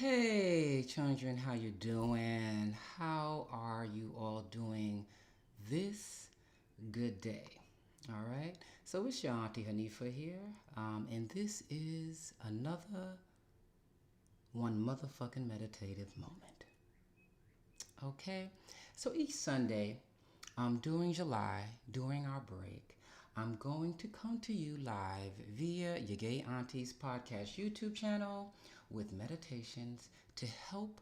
Hey, children, how you doing? How are you all doing this good day? All right. So it's your Auntie Hanifah here, and this is another one motherfucking meditative moment. Okay. So each Sunday, during July, during our break, I'm going to come to you live via your Gay Auntie's podcast YouTube channel with meditations to help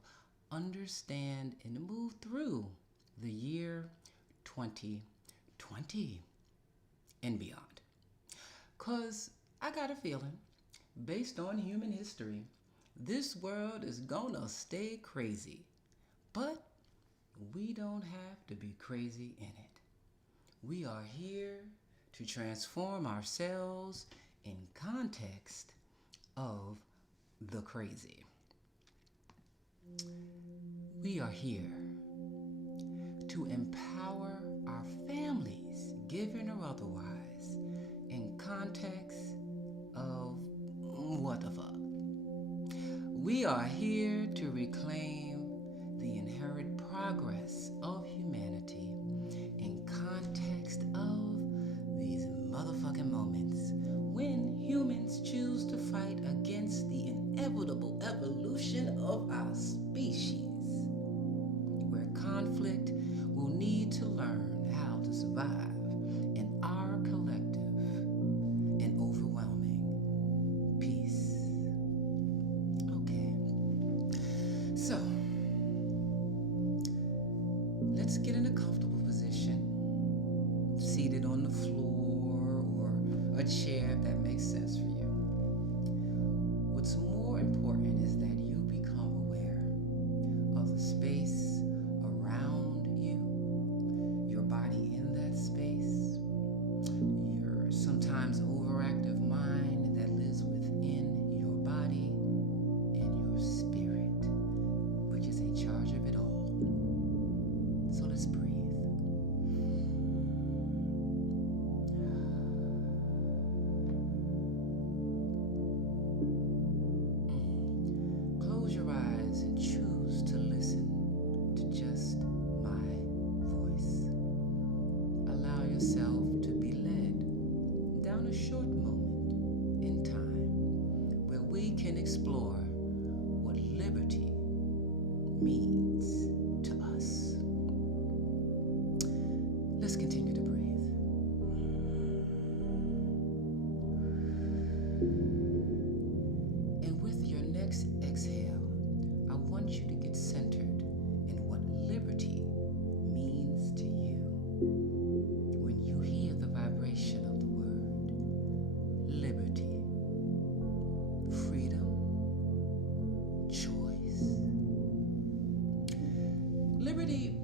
understand and move through the year 2020 and beyond. Because I got a feeling, based on human history, this world is gonna stay crazy. But we don't have to be crazy in it. We are here to transform ourselves in context of the crazy. We are here to empower our families, given or otherwise, in context of what the fuck. We are here to reclaim the inherent progress of humanity in context of these motherfucking moments when humans choose to fight against the inevitable evolution of our species, where conflict will need to learn how to survive in our collective and overwhelming peace. Okay, so let's get in a comfortable position, seated on the floor or a chair if that makes sense for you. What's more important is that you become aware of the space around you, your body in that space, your sometimes overactive mind that lives within your body, and your spirit, which is in charge of it all. So let's breathe. Close your eyes and choose to listen to just my voice. Allow yourself to be led down a short moment in time where we can explore what liberty means to us. Let's continue to breathe. And with your next exhale, I want you to get centered in what liberty means to you. When you hear the vibration of the word liberty, freedom, choice. Liberty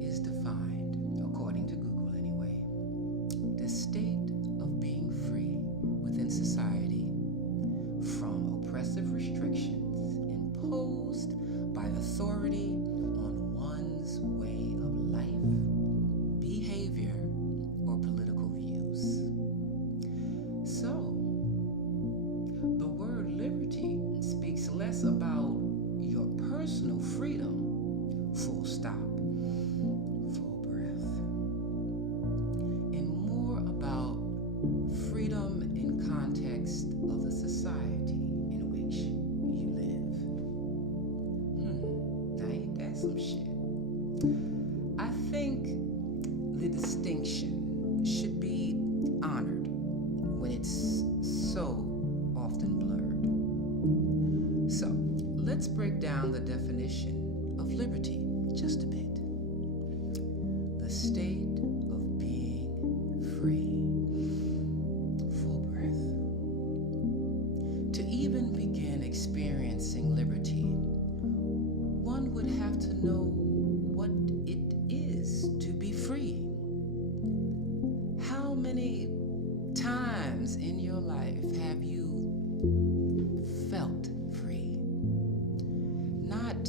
is defined, according to Google anyway, the state of being free within society from oppressive restrictions imposed by authority on one's way of life, behavior, or political views. So, the word liberty speaks less about your personal freedom, full stop, full breath, and more about freedom in context of the society in which you live. Now ain't that some shit? I think the distinction should be honored when it's so often blurred. So, let's break down the definition of liberty just a bit. The state of being free. Full breath. To even begin experiencing liberty, one would have to know what it is to be free. How many times in your life have you felt free? Not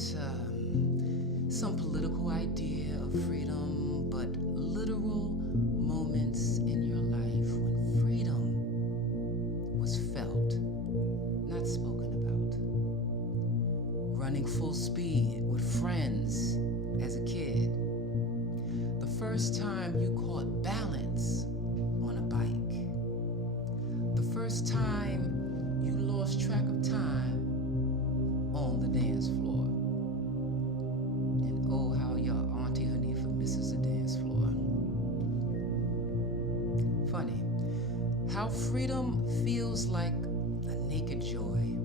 some political idea of freedom, but literal moments in your life when freedom was felt, not spoken about. running full speed with friends as a kid. The first time you caught balance on a bike. The first time you lost track of time on the dance floor. And oh, how your Auntie Hanifah misses the dance floor. Funny how freedom feels like a naked joy.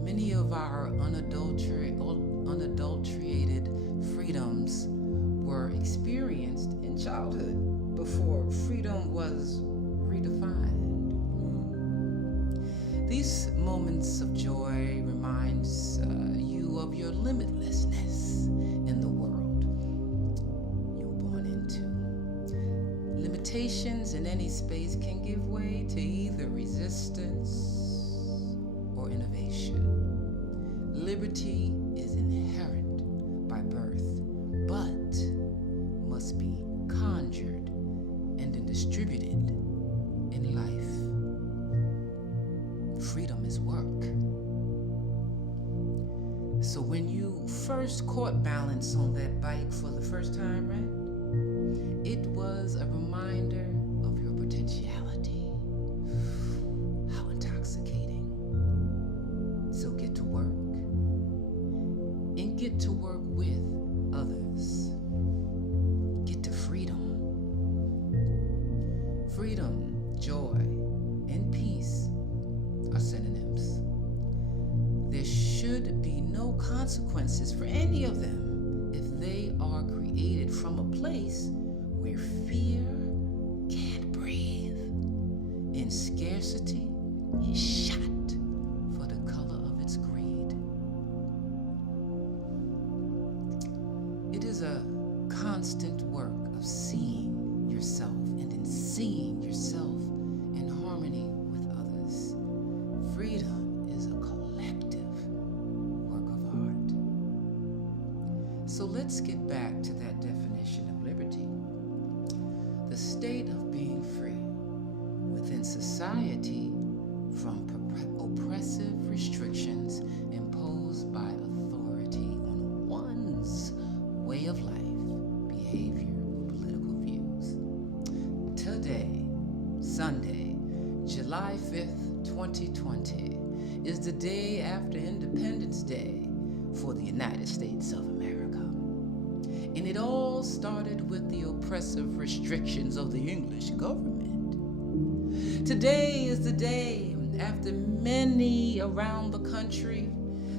Many of our unadulterated freedoms were experienced in childhood before freedom was redefined. These moments of joy reminds you of your limitlessness in the world you're born into. Limitations in any space can give way to either resistance or innovation. Liberty is inherent by birth, but must be conjured and then distributed in life. Freedom is work. So when you first caught balance on that bike for the first time, right? It was a reminder of your potentiality. How intoxicating. So get to work. And get to work with others. Get to freedom. Freedom, joy, and peace are synonyms. There should be no consequences for any of them if they are created from a place where fear can't breathe and scarcity is shot for the color of its greed. It is a constant work of seeing yourself and then seeing yourself in harmony with others. Freedom is a collective work of art. So let's get back to that definition of liberty. The state of being free within society from oppressive restrictions imposed by authority on one's way of life, behavior, political views. Today, Sunday, July 5th, 2020, is the day after Independence Day for the United States of America. And it all started with the oppressive restrictions of the English government. Today is the day after many around the country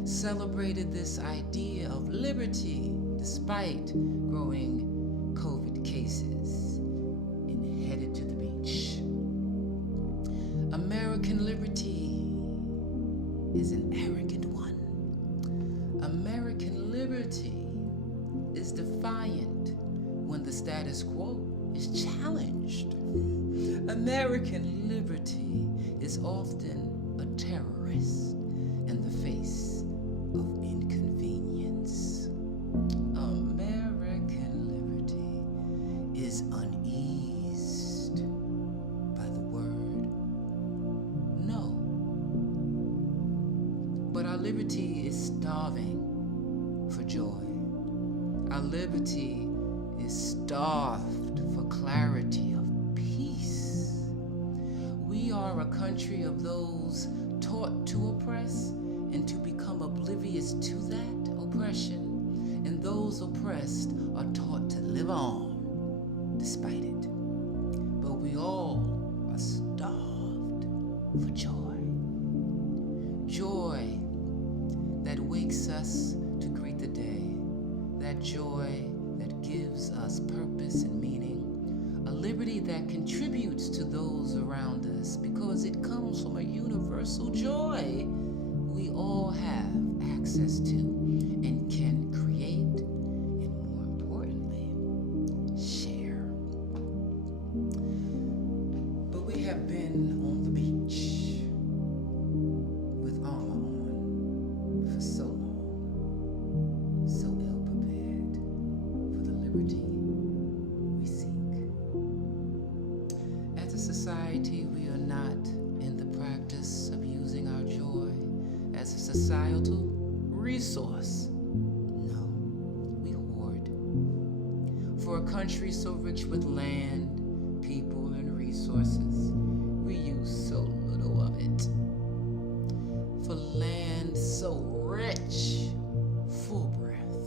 celebrated this idea of liberty despite growing COVID cases and headed to the beach. American liberty is an arrogant one. American liberty is defiant when the status quo is challenged. American liberty is often a terrorist in the face of inconvenience. American liberty is uneased by the word no. But our liberty is starving for joy. Our liberty is starved for clarity of peace. We are a country of those taught to oppress and to become oblivious to that oppression, and those oppressed are taught to live on despite it. But we all are starved for joy. Joy that wakes us to greet the day. That joy that gives us purpose and meaning. A liberty that contributes to those around us because it comes from a universal joy we all have access to and can create and, more importantly, share. But we have been on the beach with armor on for so long, so ill prepared for the liberty we seek. As a society, we are not in the practice of using our joy as a societal resource. No, we hoard. For a country so rich with land, people, and resources, we use so little of it. For land so rich, full breath,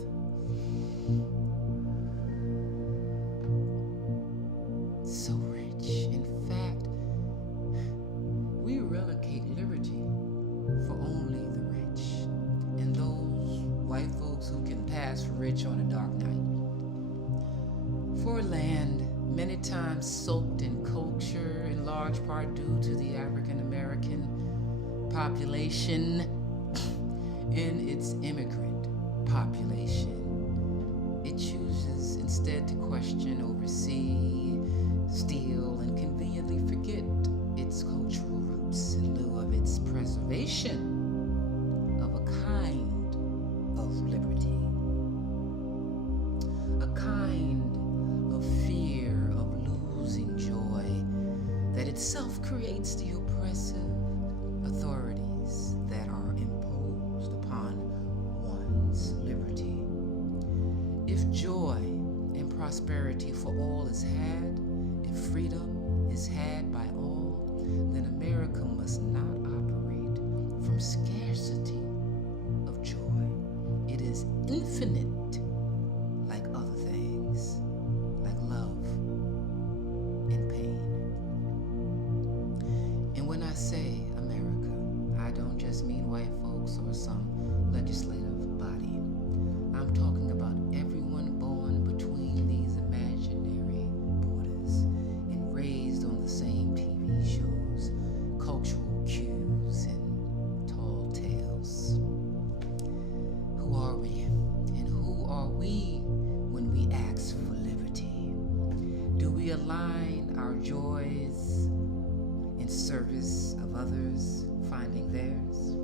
so rich. In fact, we relegate liberty for only the rich and those white folks who can pass for rich on a dark night. For land, many times soaked in culture, in large part due to the African American population and its immigrant population. It chooses instead to question, oversee, steal, and conveniently forget its cultural roots in lieu of its preservation of a kind of liberty, a kind of fear of losing joy that itself creates the oppressive authorities that are imposed upon one's liberty. If joy and prosperity for all is had, if freedom is had by all, then America must not operate from scarcity of joy. It is infinite, like other things, like love and pain. And when I say America, I don't just mean white folks or some legislative body. I'm talking about everyone born between these imaginary borders and raised on the same TV shows, cultural cues, and tall tales. Who are we? And who are we when we ask for liberty? Do we align our joys in service of others finding theirs?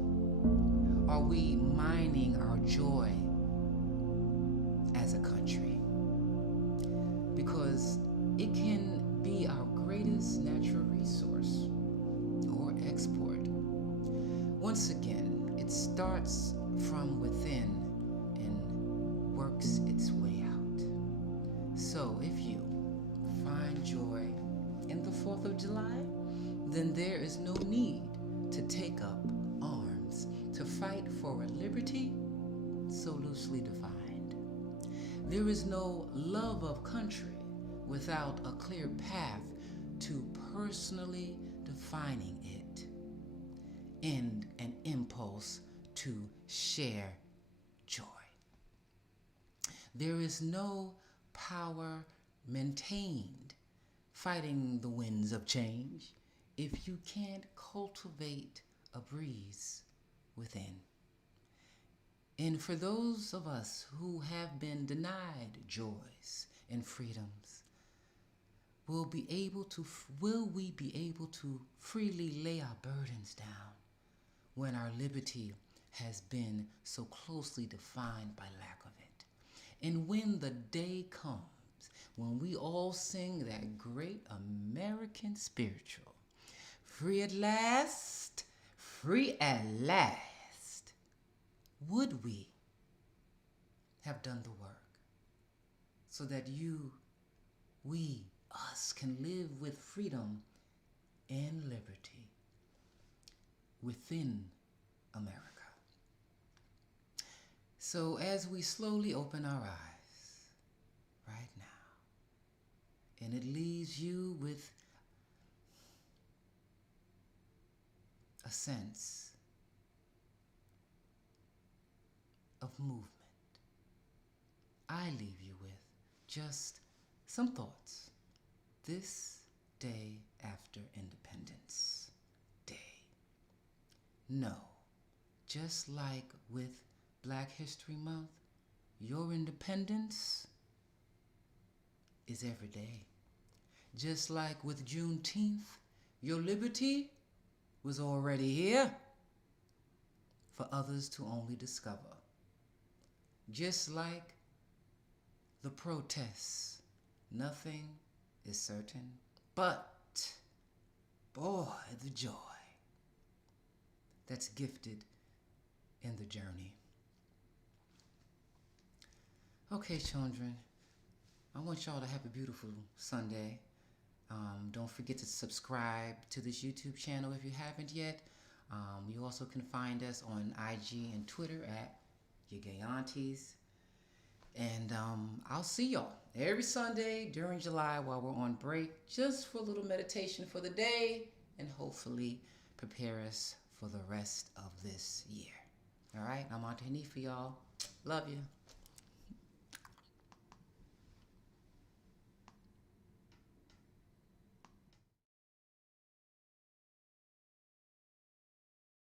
Are we mining our joy as a country? Because it can be our greatest natural resource or export. Once again, it starts from within and works its way out. So if you find joy in the 4th of July, then there is no need to take up arms to fight for a liberty so loosely defined. There is no love of country without a clear path to personally defining it and an impulse to share joy. There is no power maintained fighting the winds of change if you can't cultivate a breeze within. And for those of us who have been denied joys and freedoms, will we be able to freely lay our burdens down when our liberty has been so closely defined by lack of it? And when the day comes when we all sing that great American spiritual, free at last, free at last, would we have done the work so that we, us, can live with freedom and liberty within America? So as we slowly open our eyes right now, and it leaves you with a sense of movement, I leave you with just some thoughts this day after Independence Day. No, just like with Black History Month, your independence is every day. Just like with Juneteenth, your liberty was already here for others to only discover. Just like the protests, nothing is certain, but boy, the joy that's gifted in the journey. Okay, children, I want y'all to have a beautiful Sunday. Don't forget to subscribe to this YouTube channel if you haven't yet. You also can find us on IG and Twitter at Your Gay Aunties. And I'll see y'all every Sunday during July while we're on break, just for a little meditation for the day and hopefully prepare us for the rest of this year. All right, I'm Auntie Hanifah, y'all. Love you.